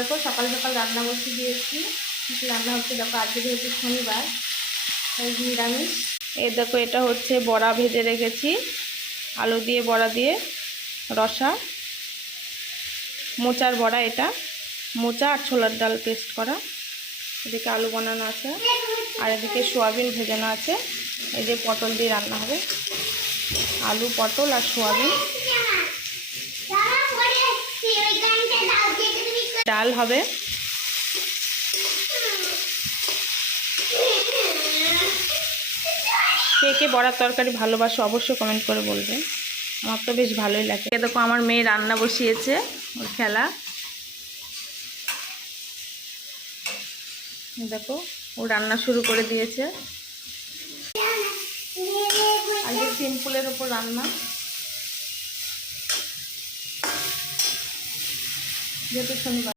দেখো সকাল সকাল রান্না বসিয়ে দিয়েছি। কিছু রান্না হচ্ছে দেখো, আজকে যেহেতু শনিবার তাই নিরামিষ। এই দেখো এটা হচ্ছে বড়া ভেজে রেখেছি, আলু দিয়ে বড়া দিয়ে রসা, মোচার বড়া, এটা মোচা আর ছোলার ডাল পেস্ট করা। এদিকে আলু বানানো আছে আর এদিকে সোয়াবিন ভেজানো আছে। এই যে পটল দিয়ে রান্না হবে, আলু পটল আর সোয়াবিন। ডাল হবে। কে কে বড়ার তরকারি ভালোবাসো অবশ্যই কমেন্ট করে বলবে, আমার তো বেশ ভালোই লাগে। দেখো আমার মেয়ে রান্না বসিয়েছে, ওর খেলা। দেখো ও রান্না শুরু করে দিয়েছে। আজকে সিম্পলের উপর রান্না, যেহেতু শনিবার।